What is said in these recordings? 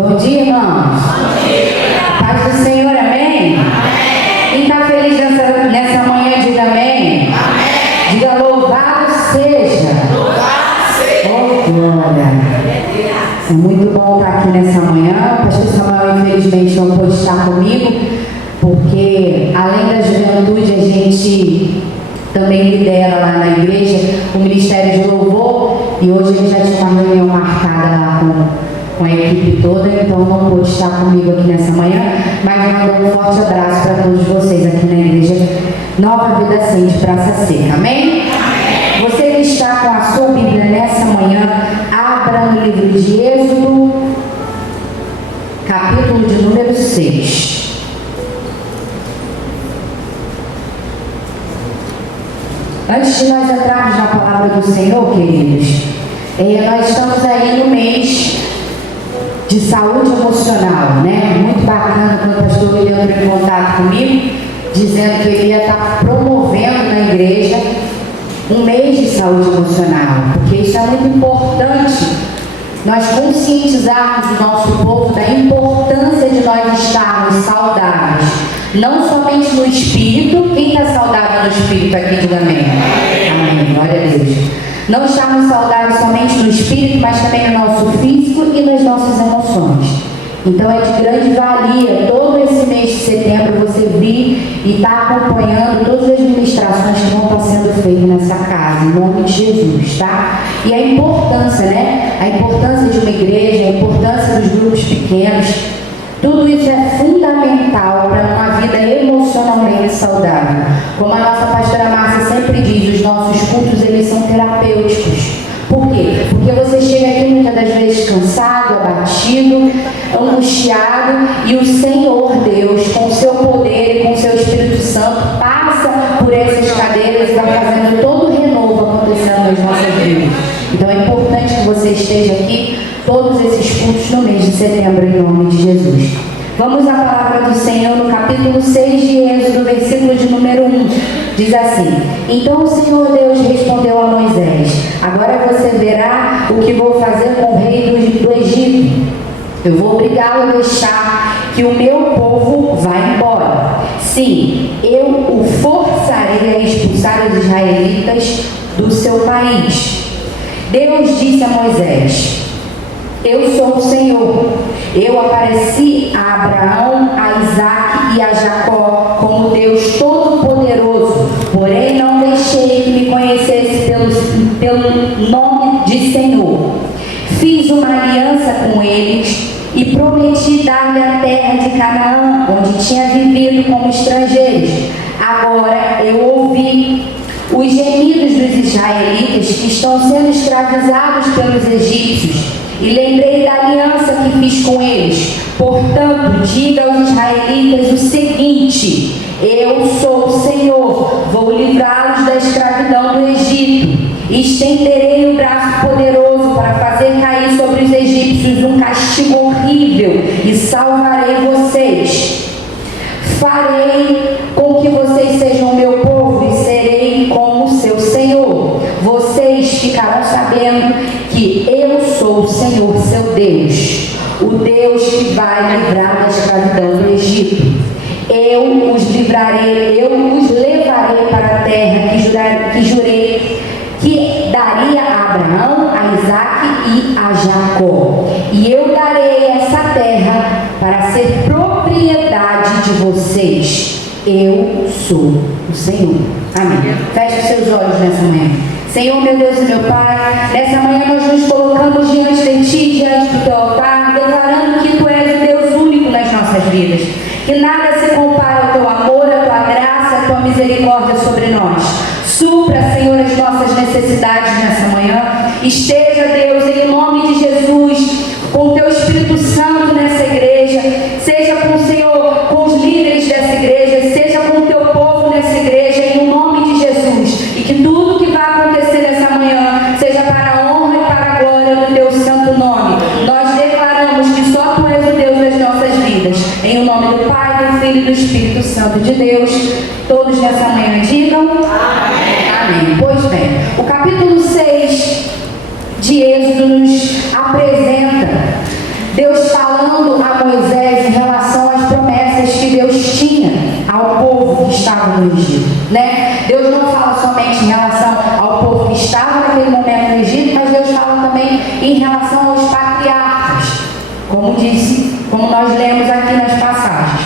Bom dia, irmãos. Bom dia. Paz do Senhor, amém? Amém. Quem está feliz nessa manhã, diga amém. Amém. Diga louvado seja. Louvado seja. Oh, glória. É muito bom estar aqui nessa manhã. O pastor Samuel, infelizmente, não pôde estar comigo, porque além da juventude, a gente também lidera lá na igreja o Ministério de Louvor, e hoje ele já tinha uma reunião marcada lá com a equipe toda, então não pôde estar comigo aqui nessa manhã, mas mando um forte abraço para todos vocês aqui na igreja Nova Vida Sente Praça Seca, amém? Amém. Você que está com a sua Bíblia nessa manhã, abra no livro de Êxodo, capítulo de número 6. Antes de nós entrarmos na palavra do Senhor, queridos, nós estamos aí no mês de saúde emocional, né? Muito bacana quando o pastor ele entrou em contato comigo, dizendo que ele ia estar promovendo na igreja um mês de saúde emocional, porque isso é muito importante, nós conscientizarmos o nosso povo da importância de nós estarmos saudáveis. Não somente no espírito. Quem está saudável no espírito aqui, diga amém. Amém, glória a Deus. Não estarmos saudáveis somente no espírito, mas também no nosso físico e nas nossas emoções. Então é de grande valia todo esse mês de setembro você vir e estar acompanhando todas as ministrações que vão estar sendo feitas nessa casa, em nome de Jesus, tá? E a importância, né? A importância de uma igreja, a importância dos grupos pequenos. Tudo isso é fundamental para uma vida emocionalmente saudável. Como a nossa pastora Márcia sempre diz, os nossos cultos eles são terapêuticos. Por quê? Porque você chega aqui muitas das vezes cansado, abatido, angustiado, e o Senhor Deus, com o seu poder e com o seu Espírito Santo, passa por essas cadeiras e vai fazendo todo o renovo acontecendo nas nossas vidas. Então é importante que você esteja aqui todos esses cultos no mês de setembro, em nome de Jesus. Vamos à palavra do Senhor no capítulo 6 de Êxodo, versículo de número 1. Diz assim: Então o Senhor Deus respondeu a Moisés: Agora você verá o que vou fazer com o rei do Egito. Eu vou obrigá-lo a deixar que o meu povo vá embora. Sim, eu o forçarei a expulsar os israelitas do seu país. Deus disse a Moisés: Eu sou o Senhor. Eu apareci a Abraão, a Isaque e a Jacó como Deus Todo-Poderoso, porém não deixei que me conhecesse pelo nome de Senhor. Fiz uma aliança com eles e prometi dar-lhe a terra de Canaã, onde tinha vivido como estrangeiros. Agora eu ouvi os gemidos dos israelitas que estão sendo escravizados pelos egípcios, e lembrei da aliança que fiz com eles. Portanto, diga aos israelitas o seguinte: Eu sou o Senhor, vou livrá-los da escravidão do Egito. Estenderei o braço poderoso para fazer cair sobre os egípcios um castigo horrível e salvarei vocês. Farei com que vocês sejam meu povo e serei como seu Senhor. Vocês ficarão sabendo que eu sou o Senhor, seu Deus, o Deus que vai livrar da escravidão do Egito. Eu os levarei para a terra que jurei que daria a Abraão, a Isaque e a Jacó. E eu darei essa terra para ser propriedade de vocês. Eu sou o Senhor. Amém. Feche os seus olhos nessa manhã. Senhor, meu Deus e meu Pai, nessa manhã nós nos colocamos diante de Ti, diante do Teu altar, declarando que Tu és o Deus único nas nossas vidas, que nada se compara ao Teu amor, à Tua graça, à Tua misericórdia sobre nós. Supra, Senhor, as nossas necessidades nessa manhã. Esteja, Deus, em nome de Jesus, com o Teu Espírito Santo nessa igreja, seja com o Senhor, com os líderes dessa igreja, seja com o Teu povo nessa igreja, em nome de Jesus, e que tudo que vai acontecer nessa manhã seja para a honra e para a glória do Teu santo nome. Nós declaramos que só Tu és o Deus das nossas vidas, em o nome do Pai, do Filho e do Espírito Santo de Deus. Todos nessa manhã digam amém. Amém. Pois bem, o capítulo 6 de Êxodo nos apresenta Deus falando no Egito, né? Deus não fala somente em relação ao povo que estava naquele momento no Egito, mas Deus fala também em relação aos patriarcas, como nós lemos aqui nas passagens.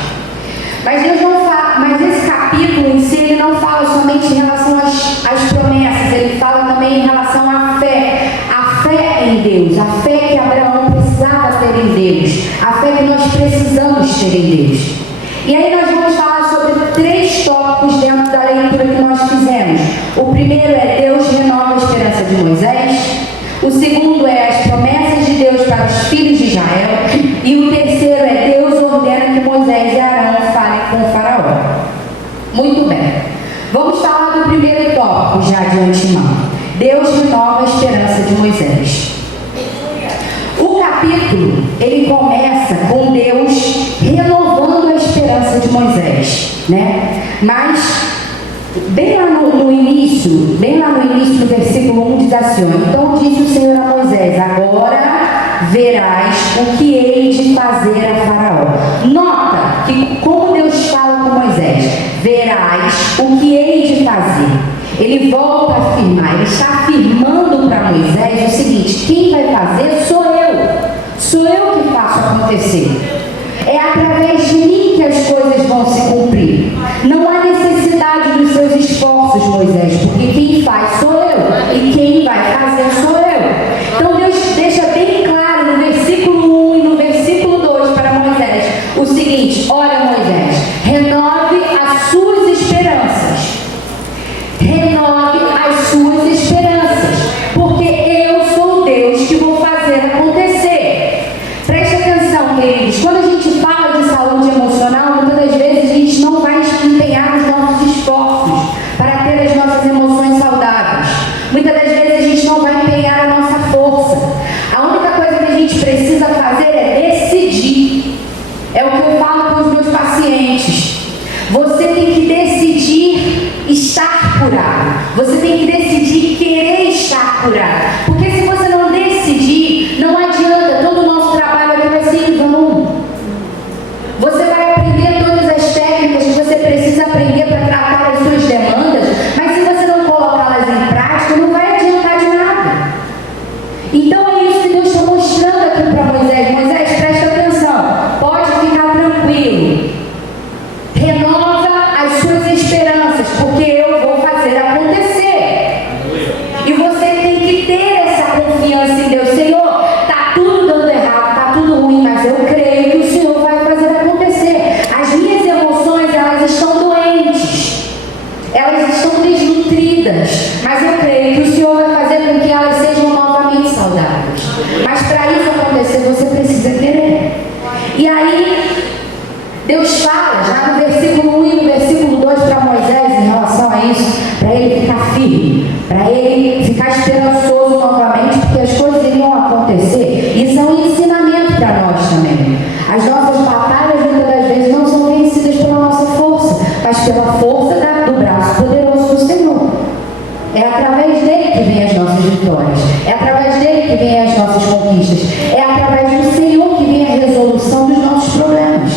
Mas Deus não fala, mas esse capítulo em si, ele não fala somente em relação às promessas, ele fala também em relação à fé em Deus, a fé que Abraão precisava ter em Deus, a fé que nós precisamos ter em Deus. E aí nós vamos falar sobre 3 tópicos dentro da leitura que nós fizemos. O primeiro é Deus renova a esperança de Moisés. O segundo é as promessas de Deus para os filhos de Israel. E o terceiro é Deus ordena que Moisés e Arão falem com o faraó. Muito bem. Vamos falar do primeiro tópico já de antemão. Deus renova a esperança de Moisés. O capítulo, ele começa com Deus renovando a esperança de Moisés, né? Mas bem lá no início, no versículo 1 diz assim: então disse o Senhor a Moisés: agora verás o que hei de fazer a Faraó. Nota que como Deus fala com Moisés, verás o que hei de fazer. Ele volta a afirmar, ele está afirmando para Moisés o seguinte: quem vai fazer sou eu que faço acontecer. É através de mim que as coisas vão se cumprir. Não há necessidade dos seus esforços, Moisés, porque quem faz sou eu e quem vai fazer sou eu. Então Deus deixa bem claro no versículo 1 e no versículo 2 para Moisés o seguinte: olha, Moisés, renove as suas esperanças. Renove as suas esperanças, porque eu sou Deus que vou fazer acontecer. Preste atenção, queridos. Quando a gente fala de saúde emocional, muitas das vezes a gente não vai empenhar os nossos esforços para ter as nossas emoções saudáveis. Muitas das vezes a gente não vai empenhar a nossa força. A única coisa que a gente precisa fazer é decidir. É o que eu falo com os meus pacientes. Você tem que decidir estar curado. Você tem que decidir querer estar curado. Porque se você não decidir, não adianta. Todo o nosso trabalho aqui vai ser em vão. Você vai aprender todas as técnicas que você precisa aprender para tratar as suas demandas, mas se você não colocá-las em prática, não vai adiantar de nada. Então é isso que Deus está mostrando aqui para Moisés. Moisés, presta atenção. Pode ficar tranquilo. Renova as suas esperanças, porque eu vou fazer acontecer. E você tem que ter essa confiança em Deus. Senhor, está tudo dando errado, está tudo ruim, mas eu creio que o Senhor vai fazer acontecer. As minhas emoções, elas estão doentes, elas estão desnutridas, mas eu creio que o Senhor vai fazer com que elas sejam novamente saudáveis. Mas para isso acontecer, você precisa querer. E aí Deus fala já no versículo 1 e no versículo 2 para Moisés em relação a isso, para ele ficar firme, para ele ficar esperançoso novamente, porque as coisas iriam acontecer. Isso é um ensinamento para nós também. As nossas batalhas muitas das vezes não são vencidas pela nossa força, mas pela força do braço poderoso do Senhor. É através dele que vem as nossas vitórias, é através dele que vem as nossas conquistas, é através do Senhor que vem a resolução dos nossos problemas.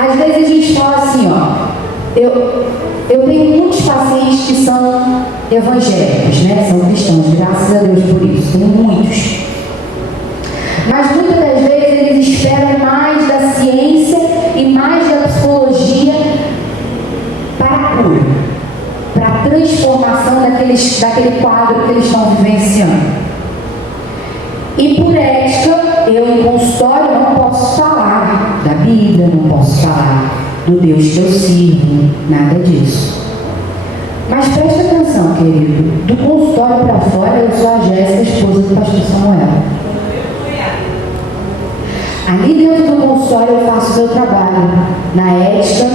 Às vezes a gente fala assim, eu tenho muitos pacientes que são evangélicos, né? São cristãos, graças a Deus por isso, tenho muitos. Mas muitas das vezes eles esperam mais da ciência e mais da psicologia para a cura, para a transformação daquele quadro que eles estão vivenciando. E por ética, eu em consultório não posso falar da Bíblia, não posso falar do Deus que eu sirvo, nada disso. Mas preste atenção, querido, do consultório para fora eu sou a Jéssica, esposa do pastor Samuel. Ali dentro do consultório eu faço o meu trabalho, na ética,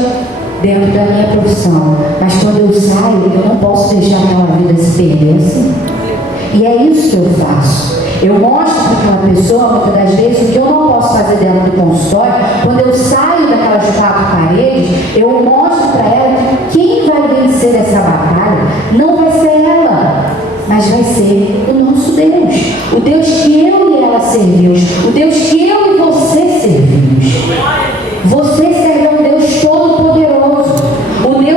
dentro da minha profissão. Mas quando eu saio, eu não posso deixar aquela vida se perder assim. E é isso que eu faço. Eu mostro para aquela pessoa, muitas das vezes, o que eu não posso fazer dentro do consultório. Quando eu saio daquelas 4 paredes, eu mostro para ela que quem vai vencer essa batalha não vai ser ela, mas vai ser o nosso Deus. O Deus que eu e ela servimos. O Deus que eu e você servimos. Você serve a um Deus todo-poderoso. O Deus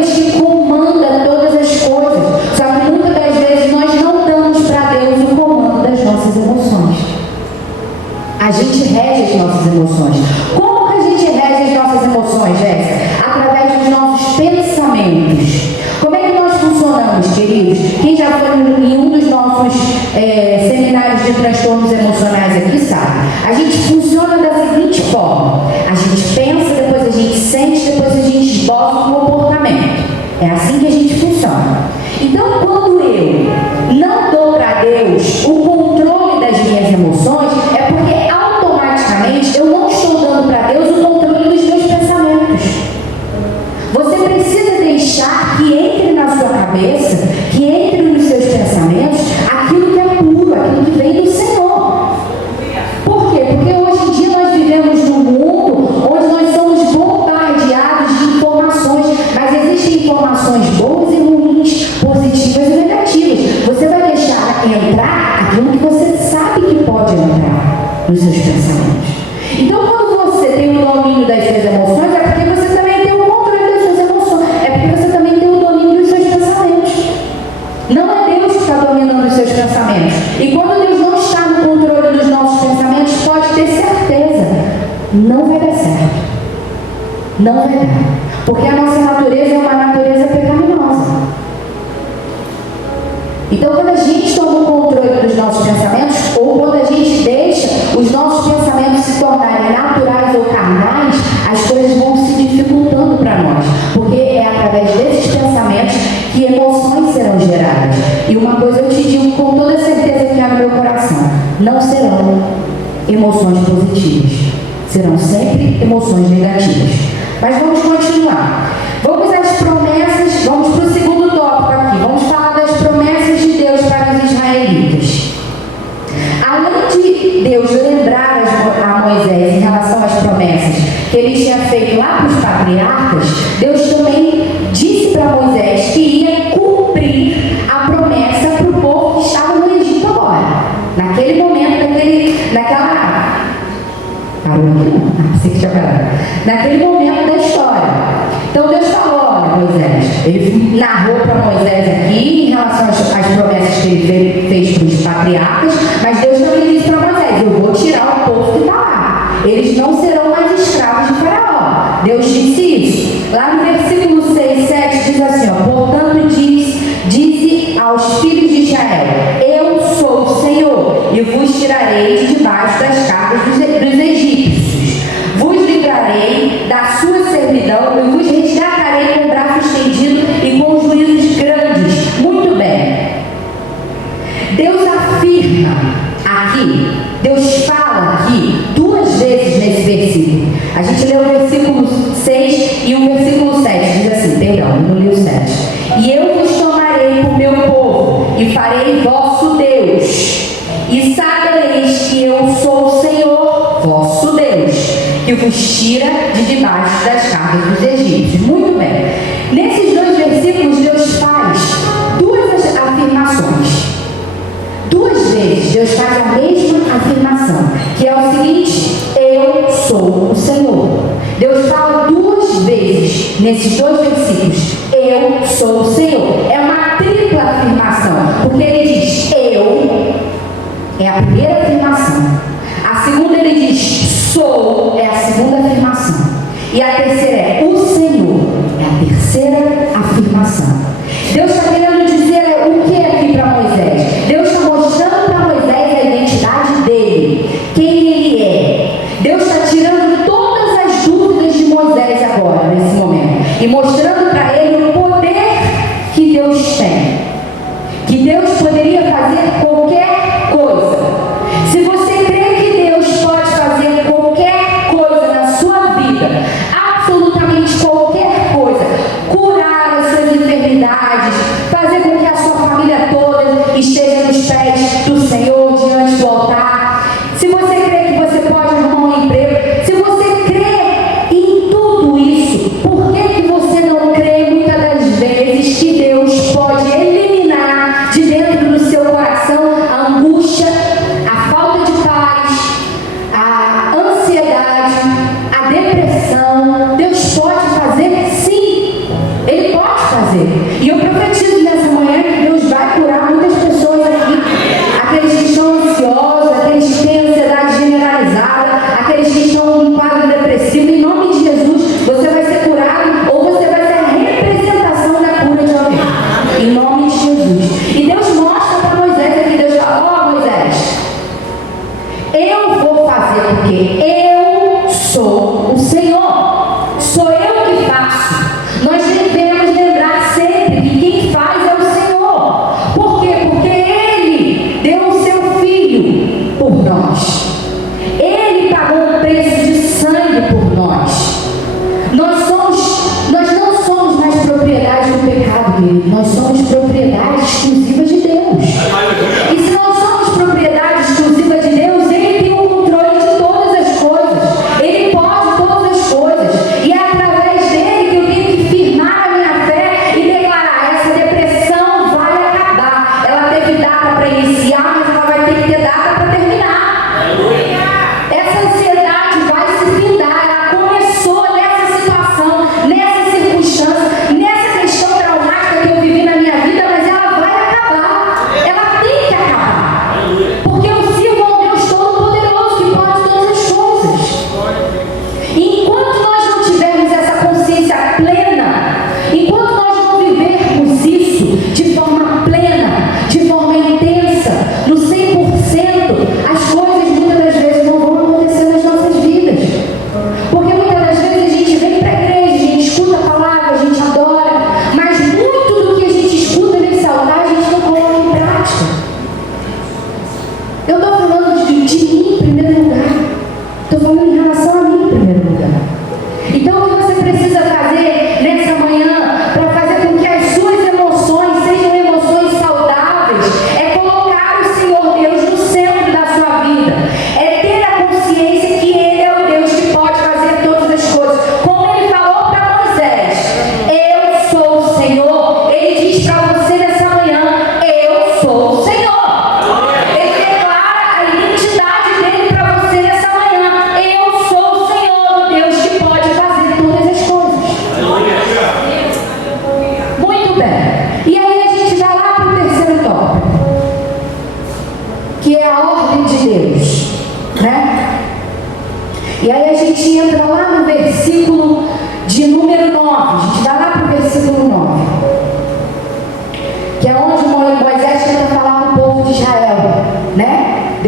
emoções, Jéssica? Através dos nossos pensamentos. Como é que nós funcionamos, queridos? Quem já foi em um dos nossos seminários de transtornos emocionais aqui sabe. A gente funciona da seguinte forma: a gente pensa, depois a gente sente, depois a gente esboça o comportamento. É assim que a gente funciona. Então, quando eu não dou para Deus o controle das minhas emoções, é porque automaticamente eu não estou dando para Deus o controle dos meus pensamentos. Você precisa deixar que entre na sua cabeça, que entre nos seus pensamentos, aquilo que é puro, aquilo que vem do Senhor. Por quê? Porque hoje em dia nós vivemos num mundo onde nós somos bombardeados de informações, mas existem informações boas e ruins, positivas e negativas. Você vai deixar entrar aquilo que você sabe que pode entrar nos seus pensamentos. Então, quando você tem o domínio das suas emoções, é porque você também tem o controle das suas emoções, é porque você também tem o domínio dos seus pensamentos. Não é Deus que está dominando os seus pensamentos. E quando Deus não está no controle dos nossos pensamentos, pode ter certeza, não vai dar certo. Não vai dar. Porque a nossa natureza é uma natureza pecaminosa. Então, quando a gente toma o controle dos nossos pensamentos, ou quando a gente deixa os nossos pensamentos se tornarem naturais ou carnais, as coisas vão se dificultando para nós. Porque é através desses pensamentos que emoções serão geradas. E uma coisa eu te digo com toda certeza que há no meu coração: não serão emoções positivas. Serão sempre emoções negativas. Mas vamos continuar. Vamos às promessas, vamos para o segundo tópico aqui. Vamos falar das promessas de Deus para os israelitas. Além de Deus lembrar a Moisés em relação às promessas que ele tinha feito lá para os patriarcas, Deus também disse para Moisés que ia cumprir a promessa para o povo que estava no Egito agora. Naquele momento, naquela... Parou aqui não? Pensei que tinha parado. Naquele momento da história. Então Deus falou: olha, Moisés, ele narrou para Moisés aqui em relação às promessas que ele fez para os patriarcas, mas Deus também disse para Moisés: eu vou tirar o povo que está lá. Eles não serão mais escravos de Faraó. Deus disse isso. Lá no versículo 6, 7 diz assim: ó, portanto dize aos filhos de Israel: eu sou o Senhor, e vos tirarei de debaixo das cargas dos egípcios. Vos livrarei da sua servidão e vos resgatarei com o braço estendido e com juízos grandes. Muito bem. Deus afirma aqui, Deus fala aqui duas vezes nesse versículo. A gente leu o versículo 6 e o versículo 7. Diz assim, perdão, não li o 7. E eu vos tomarei por meu povo e farei vosso Deus. E sabereis que eu sou o Senhor, vosso Deus, que vos tira de debaixo das cargas dos egípcios. Muito bem. Nesses dois versículos, Deus faz duas afirmações. Duas vezes Deus faz a mesma afirmação, que é o seguinte: eu sou o Senhor. Deus fala duas vezes nesses dois versículos: eu sou o Senhor. É uma tripla afirmação, porque ele diz eu, é a primeira afirmação. A segunda ele diz sou, é a segunda afirmação. E a terceira é o Senhor, é a terceira afirmação. Deus está querendo dizer o que aqui para Moisés? Deus está mostrando para Moisés a identidade dele, quem ele é. Deus está tirando todas as dúvidas de Moisés agora, nesse momento, e mostrando para ele o poder que Deus tem, que Deus poderia fazer qualquer coisa. Se você crê que Deus pode fazer qualquer coisa na sua vida, absolutamente qualquer coisa, curar as suas enfermidades, fazer com que a sua família toda esteja nos pés do Senhor, diante do altar, se você crê que você pode arrumar um emprego, se você crê em tudo isso, por que você não crê muitas das vezes que Deus pode eliminar de dentro do seu coração a angústia, a falta de paz, a ansiedade, a depressão? Deus pode fazer, sim, Ele pode fazer. E eu profetizo nessa manhã que Deus vai curar muitas pessoas aqui, aqueles que estão ansiosos, aqueles que têm ansiedade generalizada, aqueles que estão em quadro depressivo. Em nome de Jesus, você vai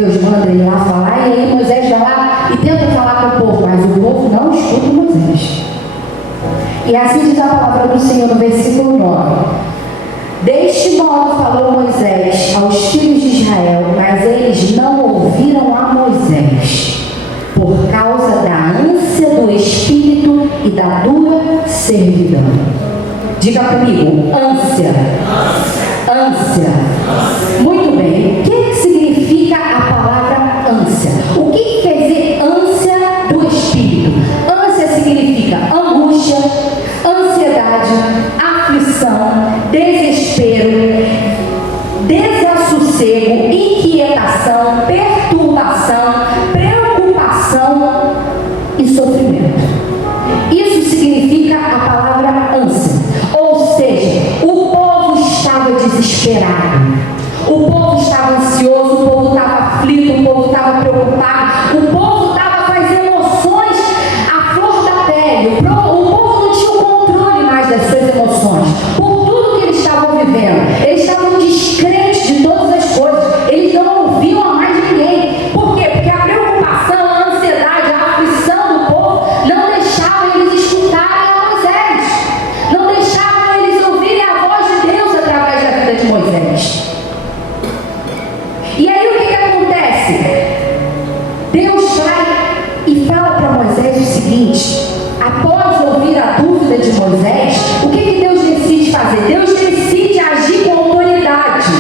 Deus manda ir lá falar, e aí Moisés vai lá e tenta falar com o povo, mas o povo não escuta Moisés. E assim diz a palavra do Senhor no versículo 9. Deste modo falou Moisés aos filhos de Israel, mas eles não ouviram a Moisés, por causa da ânsia do espírito e da dura servidão. Diga comigo, ânsia. Ânsia. Muito bem. O que significa a palavra ânsia? O que quer dizer ânsia do espírito? Ânsia significa angústia, ansiedade, aflição, desespero, desassossego, inquietação, perturbação, preocupação e sofrimento. Isso significa a palavra ânsia. Ou seja, o povo estava desesperado, o povo estava ansioso, o povo estava aflito, o povo estava preocupado, o povo estava com as emoções à flor da pele. O povo não tinha o controle mais das suas emoções, por tudo que eles estavam vivendo. Eles estavam descrentes de todas as coisas, eles não ouviam a mais ninguém. Por quê? Porque a preocupação, a ansiedade, a aflição do povo não deixava eles escutarem a Moisés, não deixavam eles ouvirem a voz de Deus através da vida de Moisés. E aí o que acontece? Deus vai e fala para Moisés o seguinte: após ouvir a dúvida de Moisés, o que Deus decide fazer? Deus decide agir com autoridade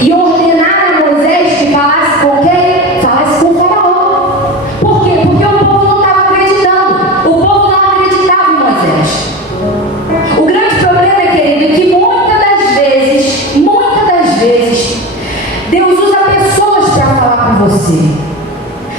e ordenar a Moisés que falasse com quem? Falasse com o Faraó. Por quê? Porque o povo não estava acreditando, o povo não acreditava em Moisés. O grande problema, querido, é que muitas das vezes, Deus usa pessoas para falar com você.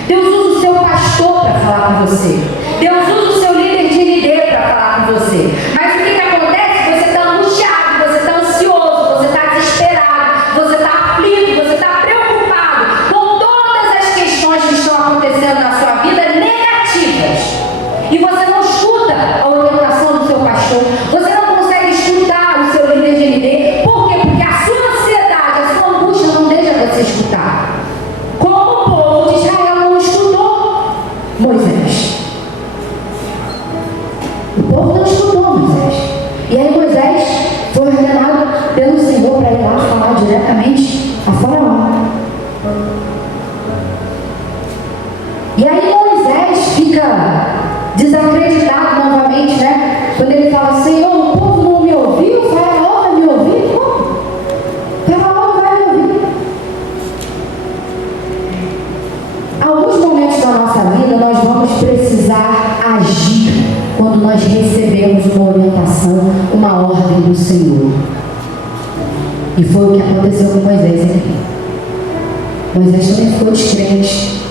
Deus usa o seu pastor para falar com você. Deus usa o seu líder de liderança para falar com você. Mas o que acontece? Você está angustiado, você está ansioso, você está desesperado, você está aflito, você está preocupado com todas as questões que estão acontecendo na sua vida negativas. E você não escuta a orientação do seu pastor, você não consegue escutar o seu líder de liderança. Por quê? Porque a sua ansiedade, a sua angústia não deixa você escutar. Como o povo de Israel não escutou Moisés. O povo não escutou Moisés. E aí Moisés foi ordenado pelo Senhor para ir lá falar diretamente a Faraó. E aí Moisés fica desacreditado novamente, né? Quando ele fala: Senhor, o povo não me ouviu, o Faraó vai me ouvir? Como? O Faraó não vai me ouvir. Alguns momentos da nossa vida nós vamos precisar agir quando nós recebemos uma orientação, uma ordem do Senhor. E foi o que aconteceu com Moisés aqui. Moisés também ficou descrente.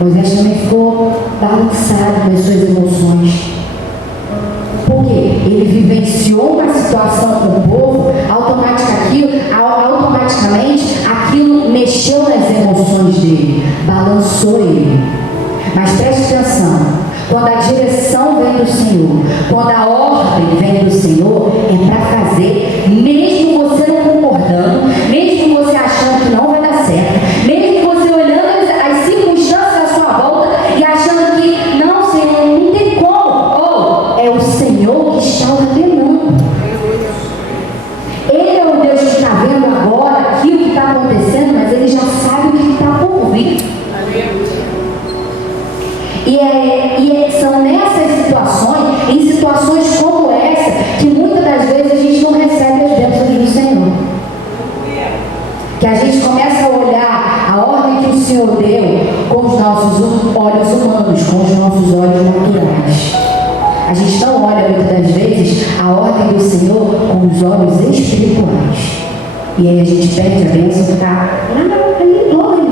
Moisés também ficou balançado nas suas emoções. Por quê? Ele vivenciou uma situação com o povo, automaticamente aquilo mexeu nas emoções dele, balançou ele. Mas preste atenção, quando a direção vem do Senhor, quando a ordem vem do Senhor, é para fazer, mesmo você não concordando, mesmo você achando que não vai dar certo, mesmo você olhando as circunstâncias à sua volta e achando que não, Senhor, não tem como. É o Senhor que está ordenando. Ele é o Deus que está vendo agora aquilo que está acontecendo, mas ele já sabe o que está por vir. São nessas situações, em situações como essa, que muitas das vezes a gente não recebe as bênçãos do Senhor. Que a gente começa a olhar a ordem que o Senhor deu com os nossos olhos humanos, com os nossos olhos naturais. A gente não olha muitas das vezes a ordem do Senhor com os olhos espirituais. E aí a gente perde a bênção que está lá ali, longe.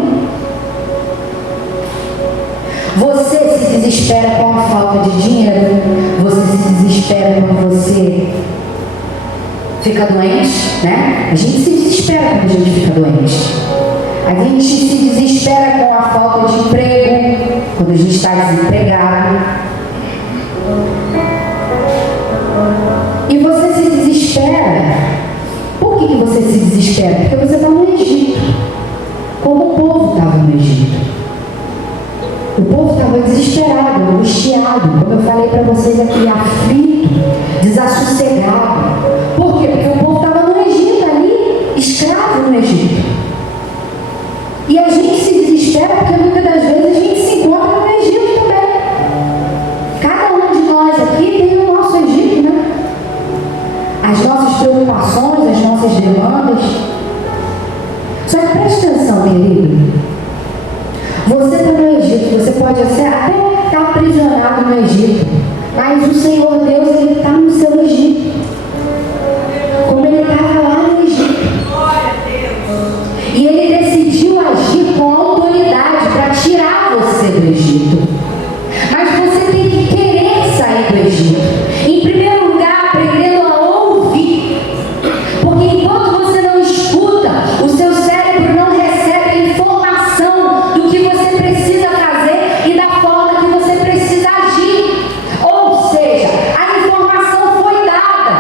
Você se desespera com a falta de dinheiro, você se desespera quando você fica doente, né? A gente se desespera quando a gente fica doente. A gente se desespera com a falta de emprego, quando a gente está desempregado. E você se desespera. Por que você se desespera? Porque você está no Egito, como o povo estava angustiado, como eu falei para vocês aqui, aflito, desassossegado. Por quê? Porque o povo estava no Egito ali, escravo no Egito. E a gente se desespera porque muitas das vezes a gente se encontra no Egito também. Cada um de nós aqui tem o nosso Egito, né? As nossas preocupações, as nossas demandas. Só que preste atenção, querido. Você está no Egito, você pode até estar aprisionado no Egito, mas o Senhor Deus, Ele está no seu Egito. Como Ele estava lá no Egito. E Ele decidiu agir com autoridade para tirar você do Egito. Mas você tem que querer sair do Egito. Em primeiro lugar, aprendendo a ouvir. Porque enquanto você não escuta, o seu cérebro não recebe a informação do que você precisa fazer e da forma que você precisa agir. Ou seja, a informação foi dada.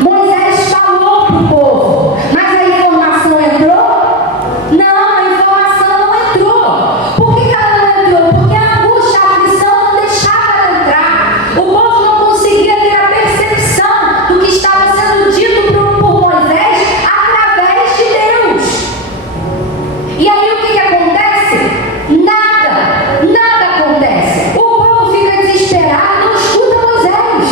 Moisés falou para o povo, mas a informação entrou? Não, a informação não entrou. Por que ela não entrou? Porque a angústia, a aflição não deixava ela entrar. O povo não conseguia ter a percepção do que estava sendo dito por Moisés através de Deus. E aí o que acontece? Nada acontece. O povo fica desesperado, não escuta Moisés,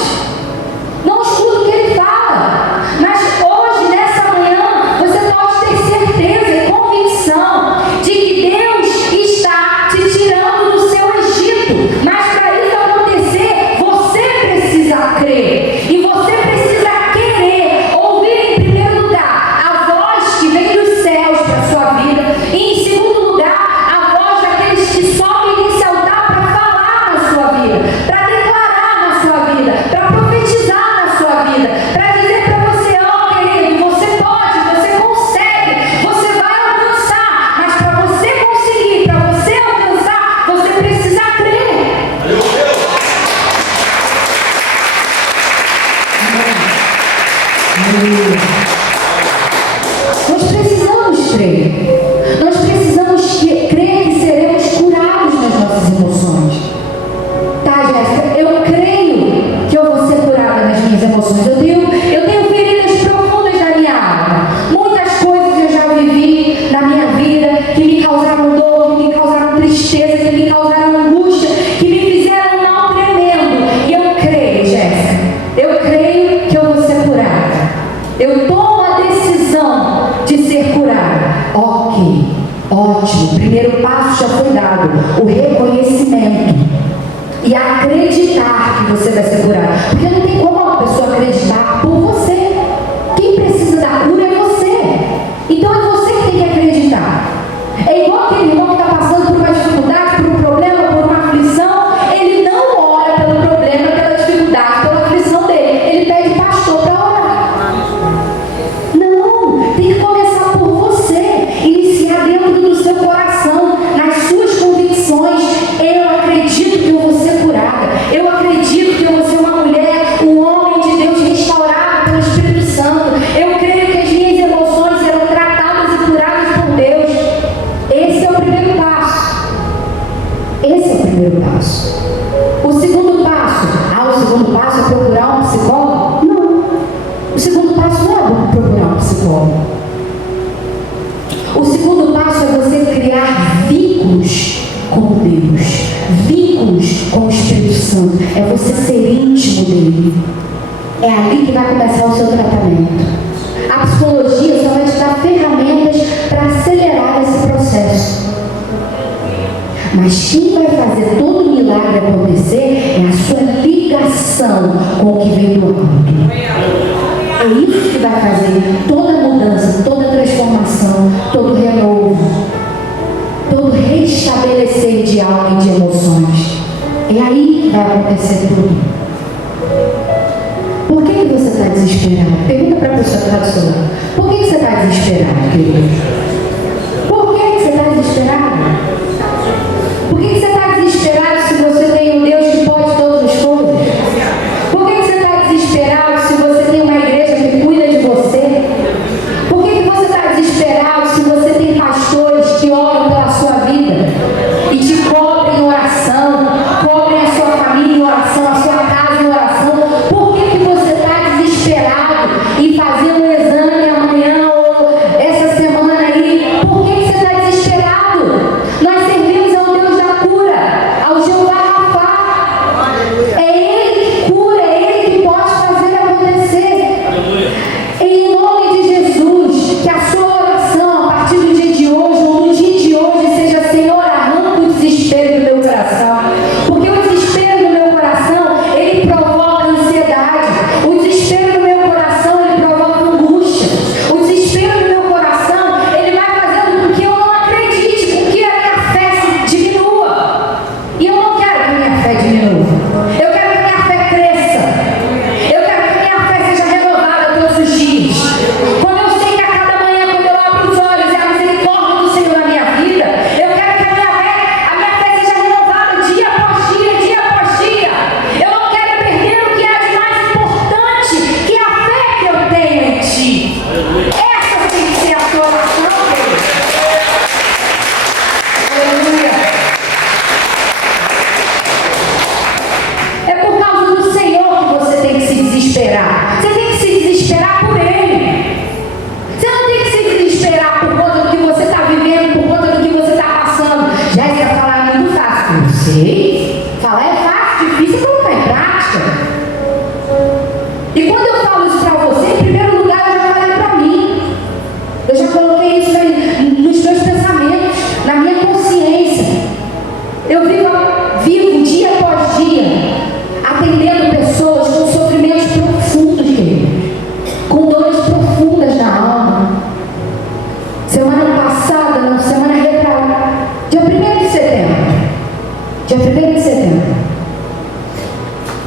não escuta o que ele fala. Mas hoje, nessa manhã, você pode ter certeza e convicção de que Deus está te tirando do seu Egito. Mas para isso acontecer, você precisa crer. E você precisa querer ouvir, em primeiro lugar, a voz que vem dos céus para a sua vida. E em segundo lugar, a voz daqueles que sobem nesse altar para falar na sua vida, para declarar na sua vida, para profetizar na sua vida, para dizer para você: ó, querido, você pode, você consegue, você vai alcançar. Mas para você conseguir, para você alcançar, você precisa crer. Nós precisamos crer. Nós precisamos crer que seremos curados nas nossas emoções. Tá, Jéssica? Eu creio que eu vou ser curada nas minhas emoções. Eu tenho feridas profundas na minha alma. Muitas coisas eu já vivi na minha vida que me causaram dor, que me causaram tristeza, que me causaram angústia, que me fizeram um mal tremendo. E eu creio, Jéssica. Eu creio que eu vou ser curada. Eu tomo a decisão de ser curada. Ok, ótimo. O primeiro passo já foi dado. O reconhecimento. E acreditar que você vai ser curado. Porque não tem como uma pessoa acreditar por você. Quem precisa da cura é você. Então é você que tem que acreditar. É igual aquele irmão que está passando por uma dificuldade, por um problema, por uma aflição. Ele não ora pelo problema, pela dificuldade, pela aflição dele. Ele pede pastor para orar. Não, tem que começar por você. Iniciar dentro do seu coração, nas suas convicções. Eu acredito que eu vou ser curada. Eu acredito que eu vou ser uma mulher, um homem de Deus restaurado pelo Espírito Santo. Eu creio que as minhas emoções serão tratadas e curadas por Deus. Esse é o primeiro passo. Esse é o primeiro passo. O segundo passo. O segundo passo é procurar um psicólogo? Não. O segundo passo não é procurar um psicólogo. O segundo passo é você criar vínculos com Deus, vínculos com o Espírito Santo. É você ser íntimo dele. É ali que vai começar o seu tratamento. A psicologia só vai te dar ferramentas para acelerar esse processo. Mas quem vai fazer todo o milagre acontecer é a sua ligação com o que vem do alto. É isso que vai fazer toda mudança, toda transformação, todo renovo, todo restabelecer de alma e de emoções. É aí que vai acontecer tudo. Por que você está desesperado? Pergunta para a pessoa que está do seu lado. Por que você está desesperado, querido? Por que você está desesperado? Por que você está desesperado se você tem um Deus que pode todas as coisas? Por que você está desesperado se você tem uma igreja que cuida de você? Por que você está desesperado se você tem pastores que oram pela sua vida e te cobrem oração, cobrem a sua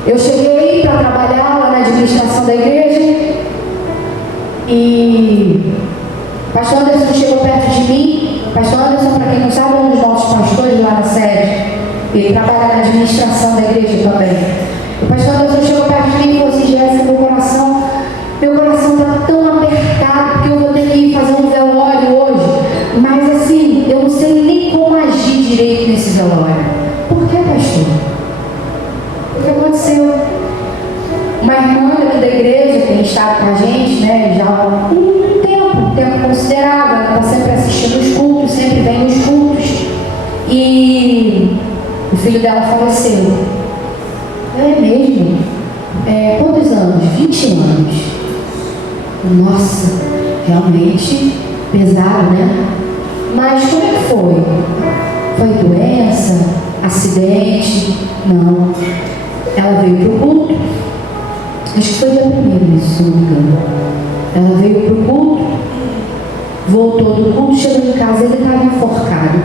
Eu cheguei para trabalhar lá na administração da igreja e o pastor Anderson chegou perto de mim. O pastor Anderson, para quem não sabe, é um dos nossos pastores lá na sede. Ele trabalha na administração da igreja também. O pastor Anderson chegou perto de mim e falou assim: Jéssica, meu coração está tão apertado porque eu vou ter que ir fazer um velório hoje. Mas assim, eu não sei nem como agir direito nesse velório. Por que, pastor? O que aconteceu? Uma irmã aqui da igreja tem estado com a gente, né, já há um tempo considerável. Ela está sempre assistindo os cultos, sempre vem nos cultos. E o filho dela faleceu. É mesmo? Quantos anos? 20 anos. Nossa, realmente pesado, né? Mas como é que foi? Foi doença? Acidente? Não. Ela veio para o culto. Acho que foi dia 1º, isso, se não me engano. Ela veio para o culto, voltou do culto, chegou em casa e ele estava enforcado,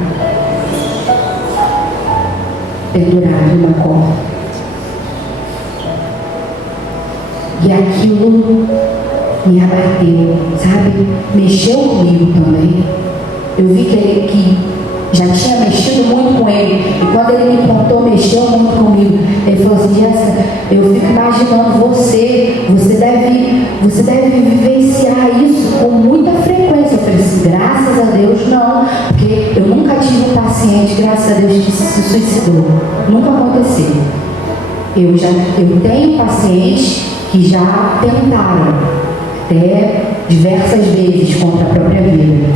pendurado numa corda. E aquilo me abateu, sabe? Mexeu comigo também. Eu vi que já tinha mexido muito com ele. E quando ele me contou, mexeu muito comigo. Ele falou assim: Jéssica, eu fico imaginando você deve vivenciar isso com muita frequência. Eu falei assim: graças a Deus não, porque eu nunca tive um paciente, graças a Deus, que se suicidou. Nunca aconteceu. Eu tenho pacientes que já tentaram até diversas vezes contra a própria vida,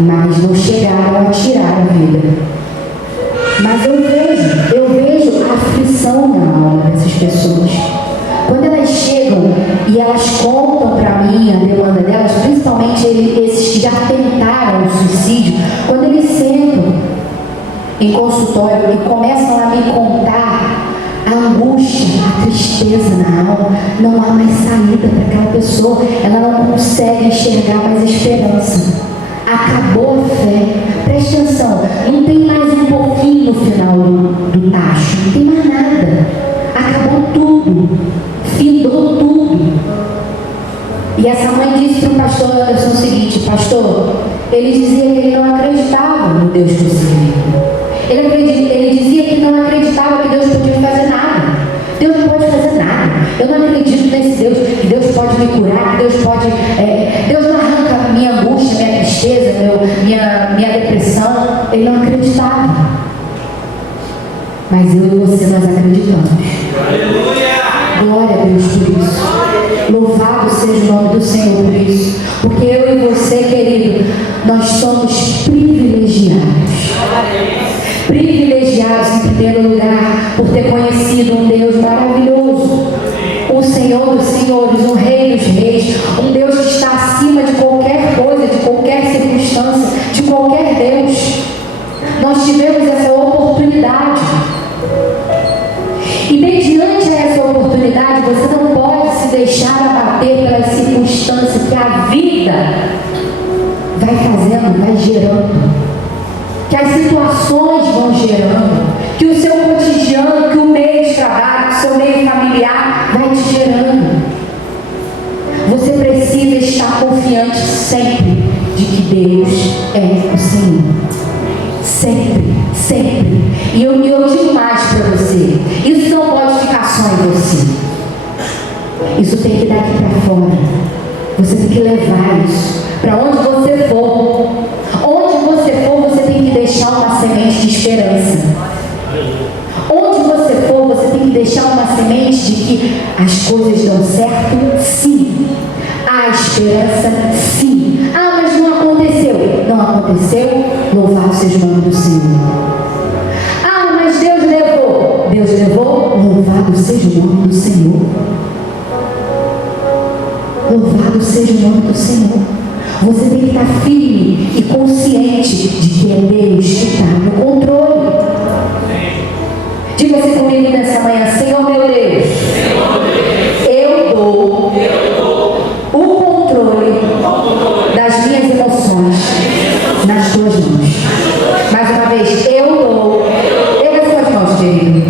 mas não chegaram a tirar a vida. Mas eu vejo a aflição na alma dessas pessoas. Quando elas chegam e elas contam para mim a demanda delas, principalmente esses que já tentaram o suicídio, quando eles sentam em consultório e começam a me contar a angústia, a tristeza na alma, não há mais saída para aquela pessoa, ela não consegue enxergar mais esperança. Acabou a fé. Preste atenção, não tem mais um pouquinho no final do tacho, não tem mais nada. Acabou tudo, findou tudo. E essa mãe disse para o pastor Anderson o seguinte: pastor, ele dizia que ele não acreditava no Deus possível. Ele dizia que não acreditava que Deus podia fazer nada. Deus não pode fazer nada. Eu não acredito nesse Deus, que Deus pode me curar, que Deus pode. Deus não arranca minha angústia, minha tristeza, minha depressão. Ele não acreditava. Mas eu e você, nós acreditamos. Aleluia! Glória a Deus por isso. Louvado seja o nome do Senhor por isso. Porque eu e você, querido, nós somos privilegiados. Privilegiados em primeiro lugar por ter conhecido um Deus maravilhoso, o Senhor dos senhores, o Rei dos reis, um Deus que está acima de qualquer coisa, de qualquer circunstância, de qualquer Deus. Nós tivemos essa oportunidade e mediante essa oportunidade você não pode se deixar abater pelas circunstâncias que a vida vai fazendo, vai gerando, que as situações vão gerando, que o seu cotidiano, que o meio de trabalho, que o seu meio familiar vai te gerando. Você precisa estar confiante sempre de que Deus é o Senhor. Sempre, sempre. E eu digo mais para você: isso não pode ficar só em você. Isso tem que dar aqui para fora. Você tem que levar isso para onde você for. Onde você for, você tem que deixar uma semente de esperança. Onde você for, você tem que deixar uma semente de que as coisas dão certo, sim. Há esperança, sim. Ah, mas não aconteceu. Não aconteceu, louvado seja o nome do Senhor. Ah, mas Deus levou. Deus levou, louvado seja o nome do Senhor. Louvado seja o nome do Senhor. Você tem que estar firme e consciente de que é Deus que está no controle. Diga assim comigo nessa manhã: Senhor meu Deus, eu dou o controle das minhas emoções nas tuas mãos. Mais uma vez, eu dou. Erga suas mãos, querido.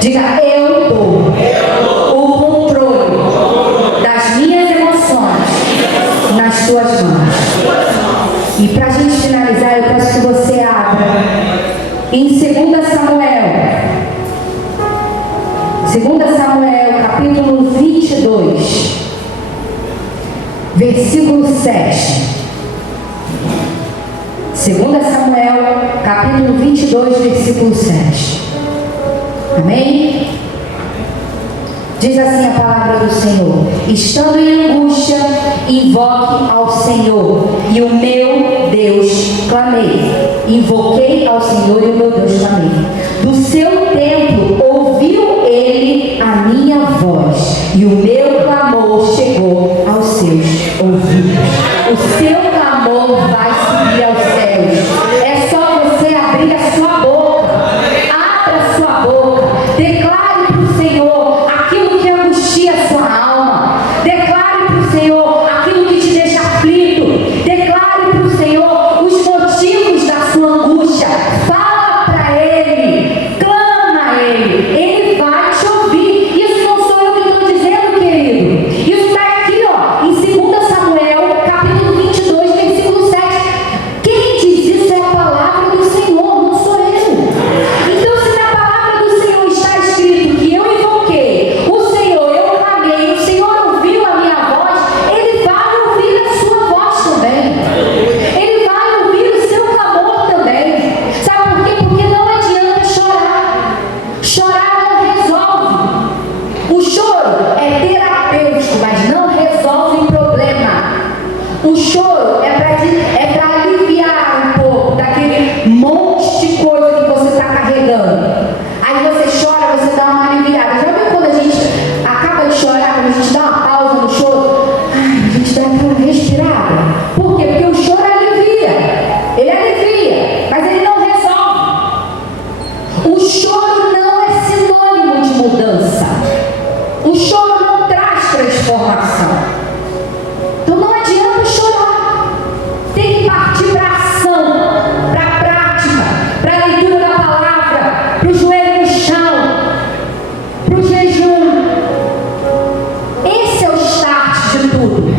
Diga: eu dou o controle das minhas emoções nas tuas mãos. E para a gente finalizar, eu peço que você abra em 2 Samuel, capítulo 22, versículo 7. 2 Samuel, capítulo 22, versículo 7. Amém? Diz assim a palavra do Senhor: estando em angústia, invoque ao Senhor, e o meu Deus clamei. Invoquei ao Senhor e o meu Deus clamei. Do seu templo ouviu ele a minha voz, e o meu clamor chegou aos seus ouvidos. O seu clamor vai subir aos céus. É só você abrir a sua boca. Abra a sua boca. Declare para o Senhor aquilo que angustia a sua alma. Declare para o Senhor aquilo que te deixa aflito. Declare para o Senhor os motivos da sua angústia. Fala para Ele. Clama a Ele. Ele vai te ouvir. Isso não sou eu que estou dizendo, querido. Isso está aqui, ó, em 2 Samuel, capítulo 22, versículo 7. Quem diz isso é a palavra do Senhor, não sou eu. Então, se na palavra do Senhor está escrito que eu invoquei o Senhor, eu clamei, o Senhor ouviu a minha voz, Ele vai ouvir a sua voz também. Ele vai ouvir o seu clamor também. Sabe por quê? Porque não adianta chorar. Chorar não resolve. O choro é terapêutico, mas não resolve problema. O choro é para aliviar um pouco daquele monte de coisa que você está carregando. Aí você chora, você dá uma aliviada. Já viu quando a gente acaba de chorar, quando a gente dá uma pausa no choro? Ai, a gente dá aquela respirada. Por quê? Porque o choro alivia. Ele alivia, mas ele não resolve. O choro não é sinônimo de mudança. O choro não traz transformação. Então não adianta chorar. Tem que partir para a ação, para a prática, para a leitura da palavra, para o joelho no chão, para o jejum. Esse é o start de tudo.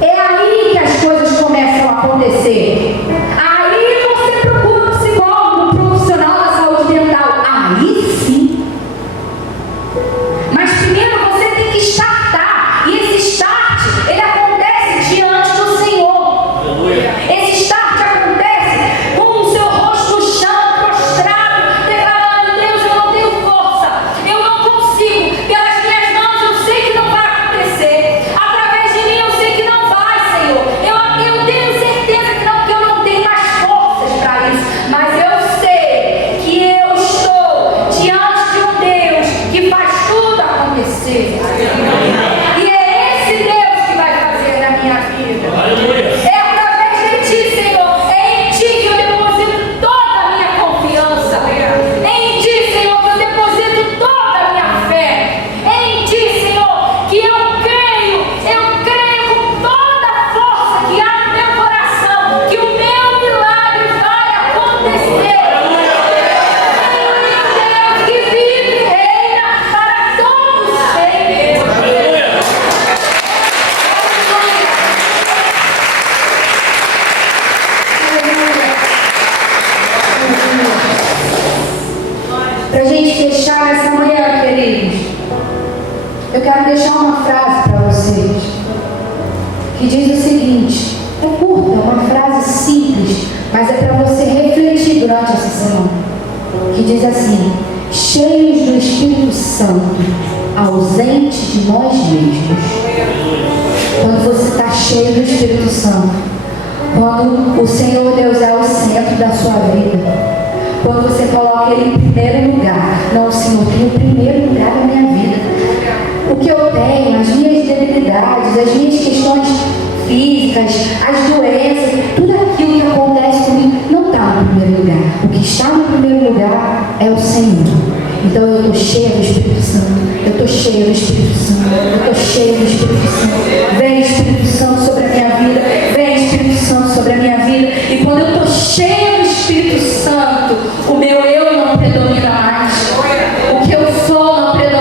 É aí que as coisas começam a acontecer. Aí você procura um psicólogo, um profissional da saúde mental. Aí sim. Mas primeiro você tem que startar. E esse start, ele acontece diante do Senhor. Esse start acontece com o seu rosto no chão, prostrado, declarando: Deus, eu não tenho força, eu não consigo, pelas minhas mãos eu sei que não vai acontecer, através de mim eu sei que não vai, Senhor. Eu tenho certeza que eu não tenho mais forças para isso, mas eu sei que eu estou diante de um Deus que faz tudo acontecer. E é esse Deus que vai fazer na minha vida. É através de Ti, Senhor. É em Ti que eu deposito toda a minha confiança. É em Ti, Senhor, que eu deposito toda a minha fé. É em Ti, Senhor, que eu creio com toda a força que há no meu coração, que o meu milagre vai acontecer. Deus que vive e reina para todos sempre. Para a gente fechar nessa manhã, queridos, eu quero deixar uma frase para vocês que diz o seguinte: é curta, é uma frase simples, mas é para você refletir durante essa semana. Que diz assim: cheios do Espírito Santo, ausentes de nós mesmos. Quando você está cheio do Espírito Santo, quando o Senhor Deus é o centro da sua vida, quando você coloca Ele em primeiro lugar. Não, Senhor, tem o primeiro lugar na minha vida. O que eu tenho, as minhas debilidades, as minhas questões físicas, as doenças, tudo aquilo que acontece comigo não está no primeiro lugar. O que está no primeiro lugar é o Senhor. Então eu estou cheia do Espírito Santo. Eu estou cheia do Espírito Santo. Eu estou cheia do Espírito Santo. Vem Espírito Santo sobre a minha vida. Vem Espírito Santo sobre a minha vida. E quando eu estou cheia do Espírito Santo, o meu eu não predomina mais. O que eu sou não predomina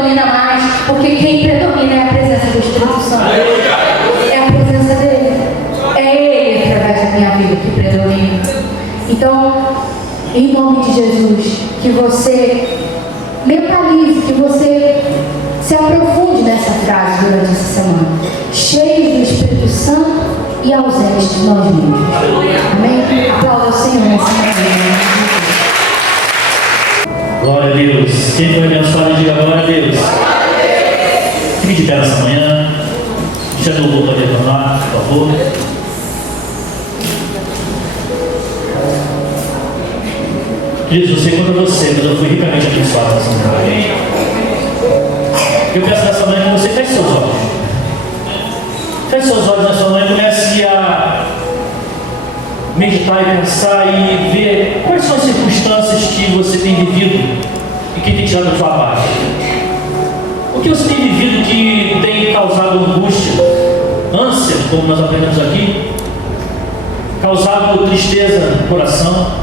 que você mentalize, que você se aprofunde nessa frase durante essa semana. Cheios do Espírito Santo e ausentes de nós mesmos. Amém? Aplauda o Senhor nessa manhã. Glória a Deus. Quem foi abençoado, diga glória a Deus. Fique de pé nessa manhã. Deixa o louvor para retornar, por favor. Queridos, não sei quanto a você, mas eu fui ricamente abençoado nessa manhã. Eu peço nessa manhã que você feche seus olhos. Feche seus olhos nessa manhã e comece a meditar e pensar e ver quais são as circunstâncias que você tem vivido e que tem tirado a sua paz. O que você tem vivido que tem causado angústia, ânsia, como nós aprendemos aqui, causado tristeza no coração.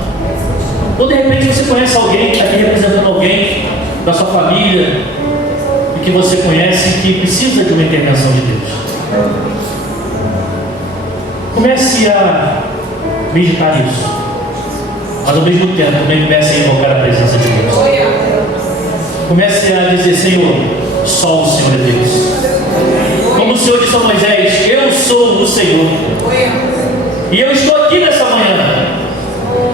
Ou de repente você conhece alguém que está aqui representando alguém da sua família e que você conhece que precisa de uma intervenção de Deus. Comece a meditar nisso, mas ao mesmo tempo também comece a invocar a presença de Deus. Comece a dizer: Senhor, só o Senhor é Deus. Como o Senhor disse a Moisés: eu sou o Senhor. E eu estou aqui nessa manhã.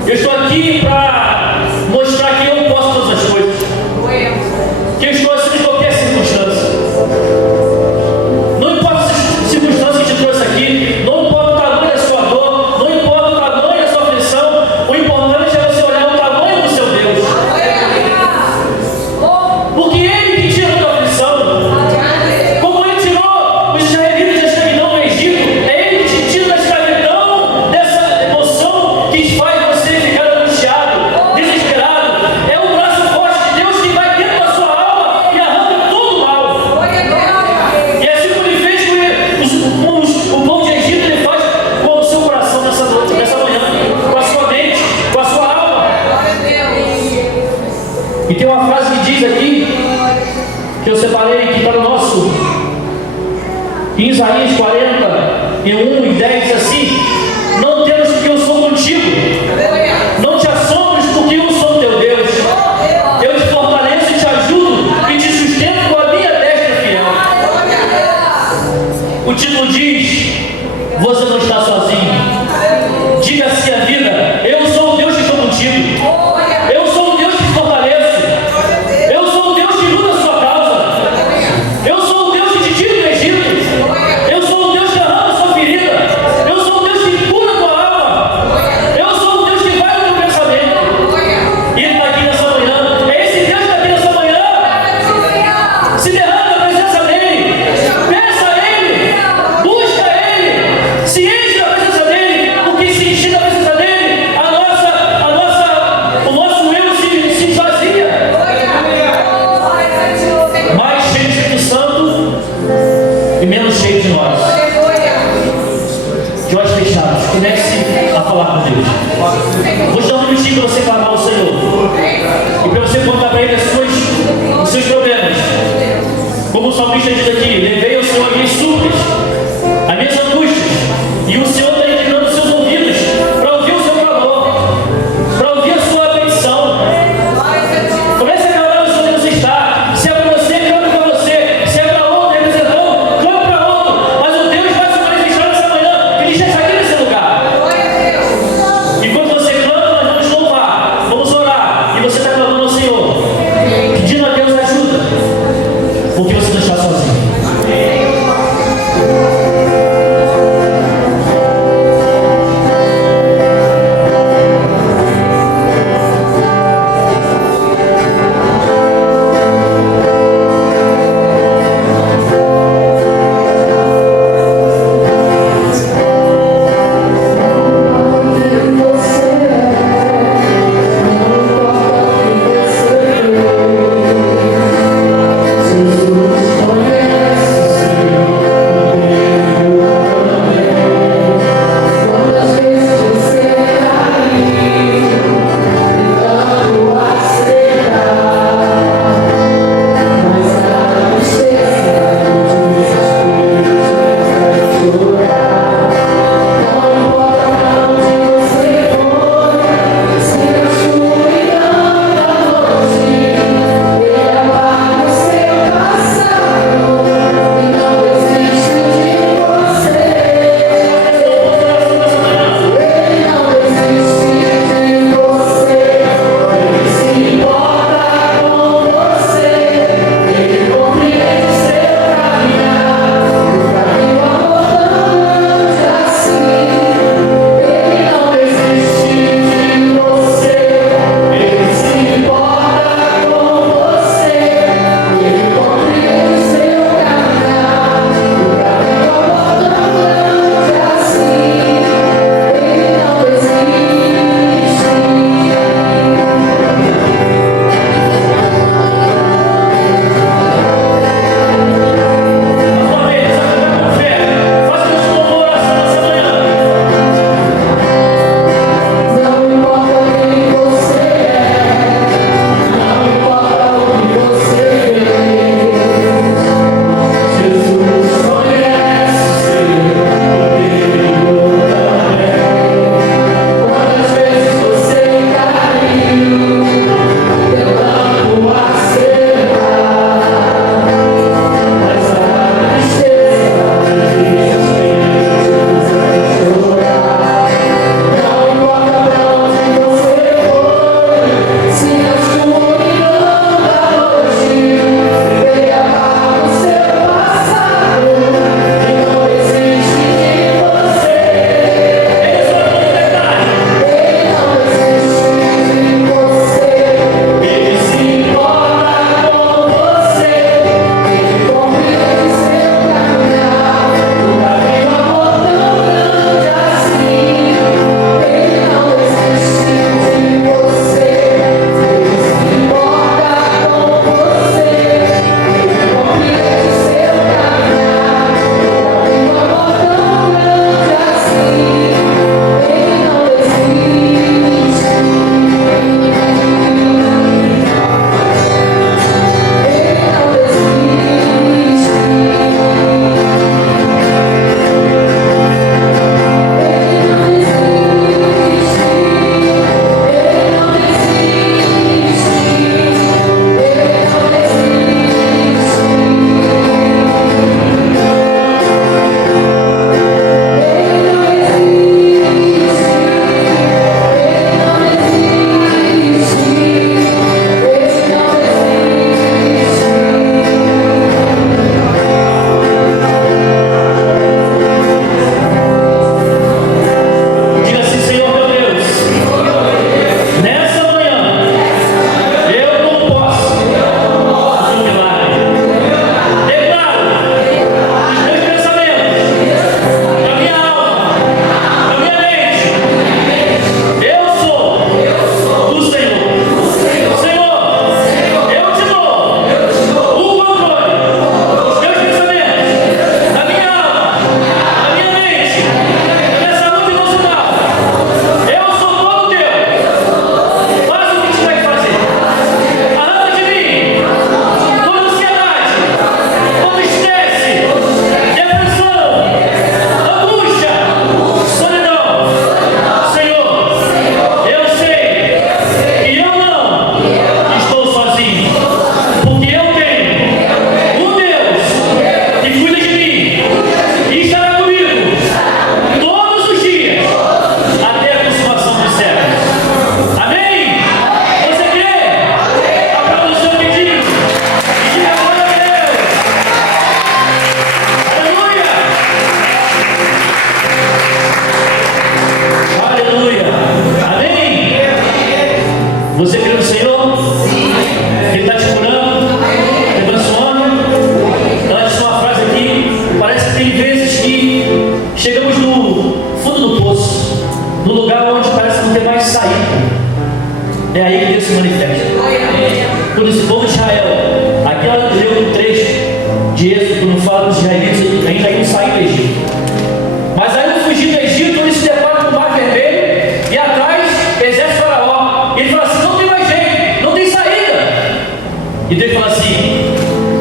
Eu estou aqui para mostrar que eu posso todas as coisas. Que eu estou acima de qualquer circunstância. Não importa as circunstâncias que te trouxe aqui, não importa o tamanho da sua dor, não importa o tamanho da sua aflição, o importante é você olhar o tamanho do seu Deus. Porque Ele que tira toda a aflição. Como Ele tirou os israelitas da escravidão no Egito, é Ele que te tira da escravidão, dessa emoção que te faz você ficar angustiado, desesperado. É o braço forte de Deus que vai dentro da sua alma e arranca todo o mal. E assim como Ele fez com o povo de Egito, Ele faz com o seu coração nessa manhã, com a sua mente, com a sua alma. E tem uma frase que diz aqui, que eu separei aqui para o nosso, em Isaías 41 e 10, diz assim: não temas porque eu sou contigo, não te assombres porque eu sou teu Deus, eu te fortaleço e te ajudo e te sustento com a minha destra fiel. O título diz: você não está sozinho. Diga-se a vida: eu sou o Deus que estou contigo. Eu sou o Deus que te fortalece. Eu sou o Deus que luta a sua causa. Eu sou o Deus que te tira do Egito. Eu sou o Deus que arranca a sua ferida. Eu sou o Deus que cura a tua alma. Eu sou o Deus que vai no teu pensamento. E Ele está aqui nessa manhã. É esse Deus que está aqui nessa manhã. Se derrama na presença dEle. Peça a Ele. Busca Ele. Se enche da presença dEle. Porque se enche da presença dEle, o nosso eu se esvazia. Mais cheio do Espírito Santo e menos cheio de nós. De olhos fechados, comece a falar com Deus. Vou te dar um minutinho para você clamar ao Senhor e para você contar para Ele os seus problemas. Como o salmista diz aqui: levei ao Senhor as minhas súplicas, as minhas angústias, e o Senhor está inclinando os seus ouvidos para ouvir o seu clamor, para ouvir a sua petição. Comece a clamar onde você está. Se é para você, clama para você. Se é para outro representando, clama para outro. Mas o Deus vai se manifestar nessa manhã. Ele já está aqui nesse lugar. Enquanto você clama, nós vamos louvar, vamos orar. E você está clamando ao Senhor, pedindo a Deus ajuda, porque você não está sozinho. de Êxodo, quando fala dos israelitas, ainda iam sair do Egito. Mas aí, no fugir do Egito, eles se deparam com o Mar Vermelho e atrás, exército Faraó. E ele fala assim: não tem mais jeito, não tem saída. E Deus fala assim: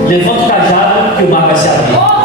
levanta o cajado que o mar vai se abrir.